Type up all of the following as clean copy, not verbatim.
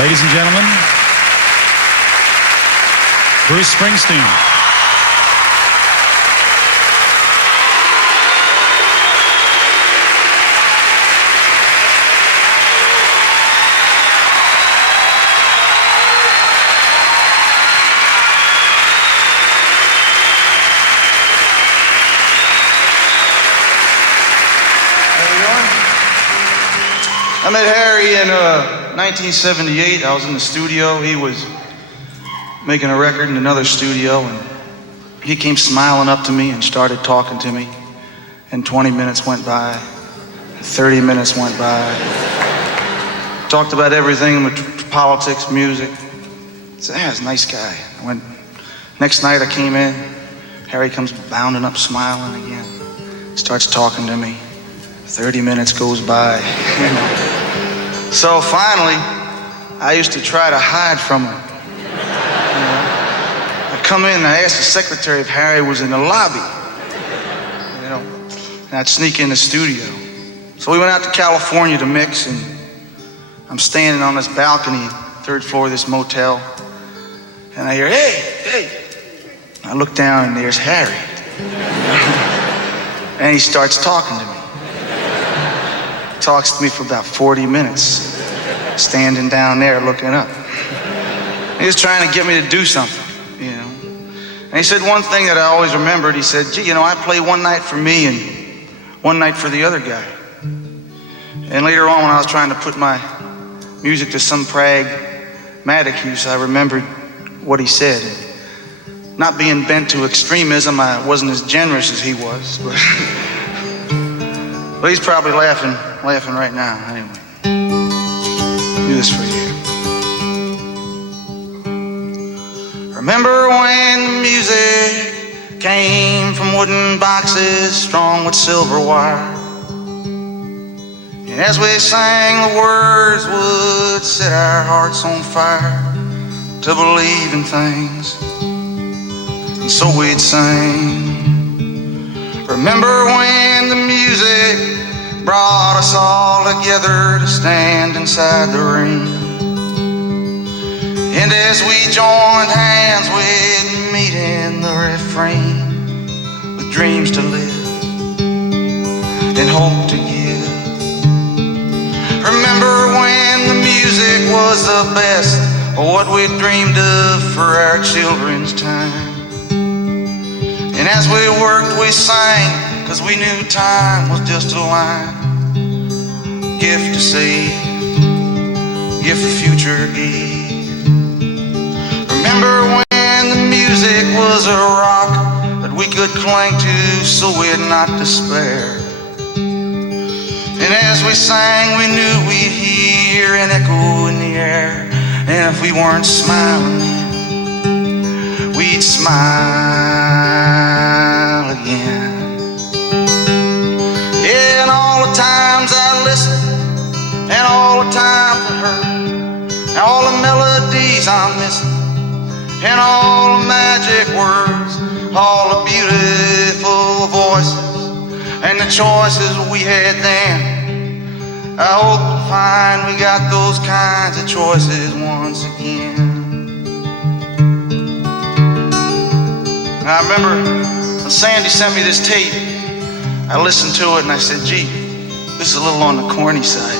Ladies and gentlemen, Bruce Springsteen. I met Harry in 1978. I was in the studio. He was making a record in another studio, and he came smiling up to me and started talking to me. And 20 minutes went by, 30 minutes went by. Talked about everything, politics, music. I said, he's a nice guy. Next night I came in, Harry comes bounding up, smiling again. Starts talking to me. 30 minutes goes by. So finally, I used to try to hide from him. I'd come in and I asked the secretary if Harry was in the lobby. And I'd sneak in the studio. So we went out to California to mix, and I'm standing on this balcony, third floor of this motel, and I hear, hey. I look down and there's Harry. And he starts talking to me. Talks to me for about 40 minutes, standing down there looking up. He was trying to get me to do something, And he said one thing that I always remembered. He said, gee, I play one night for me and one night for the other guy. And later on, when I was trying to put my music to some pragmatic use, I remembered what he said. Not being bent to extremism, I wasn't as generous as he was, but he's probably laughing right now. Anyway, do this for you. Remember when the music came from wooden boxes strung with silver wire, and as we sang, the words would set our hearts on fire to believe in things, and so we'd sing. Remember when the music brought us all together to stand inside the ring, and as we joined hands we'd meet in the refrain, with dreams to live and hope to give. Remember when the music was the best of what we dreamed of for our children's time, and as we worked we sang, 'cause we knew time was just a line, gift to save, gift the future gave. Remember when the music was a rock that we could cling to so we'd not despair, and as we sang we knew we'd hear an echo in the air, and if we weren't smiling then, we'd smile again. Yeah, and all the times I listened, and all the times it hurt, and all the melodies I'm missing, and all the magic words, all the beautiful voices, and the choices we had then. I hope to find we got those kinds of choices once again. I remember when Sandy sent me this tape, I listened to it and I said, gee, this is a little on the corny side.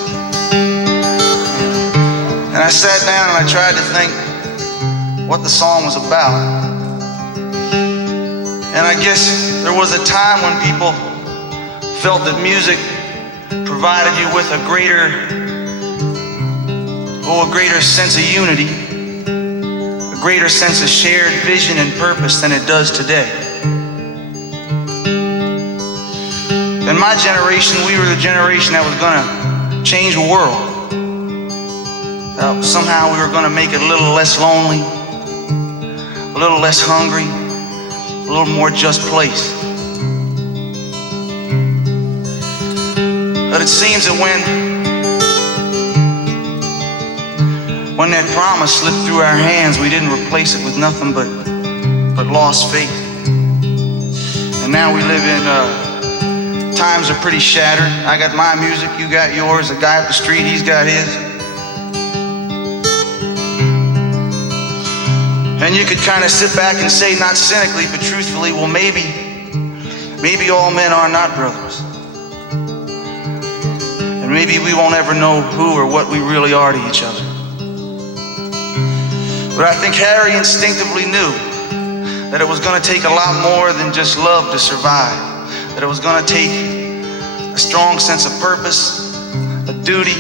And I sat down and I tried to think what the song was about. And I guess there was a time when people felt that music provided you with a greater sense of unity, a greater sense of shared vision and purpose than it does today. In my generation, we were the generation that was gonna change the world. Somehow we were gonna make it a little less lonely, a little less hungry, a little more just place. But it seems that when that promise slipped through our hands, we didn't replace it with nothing but lost faith. And now we live in times are pretty shattered. I got my music, you got yours. The guy up the street, he's got his. And you could kind of sit back and say, not cynically, but truthfully, well, maybe all men are not brothers. And maybe we won't ever know who or what we really are to each other. But I think Harry instinctively knew that it was going to take a lot more than just love to survive. That it was going to take a strong sense of purpose, a duty,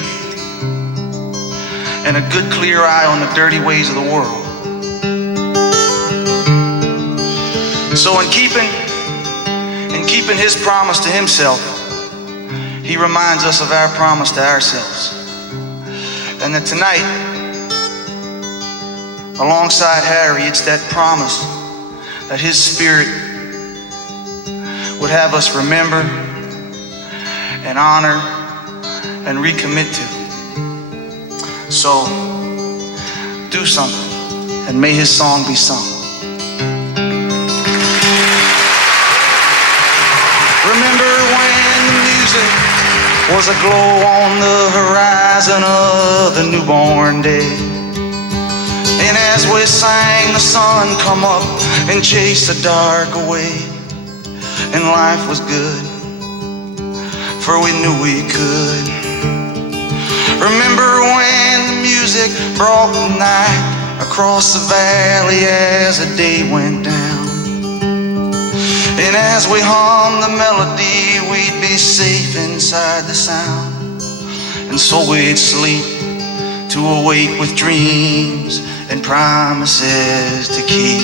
and a good clear eye on the dirty ways of the world. So in keeping his promise to himself, he reminds us of our promise to ourselves. And that tonight, alongside Harry, it's that promise that his spirit would have us remember and honor and recommit to. So, do something, and may his song be sung. Remember when the music was a glow on the horizon of the newborn day, and as we sang the sun come up and chase the dark away, and life was good, for we knew we could. Remember when the music brought the night across the valley as the day went down, and as we hummed the melody, we'd be safe inside the sound, and so we'd sleep to awake with dreams and promises to keep.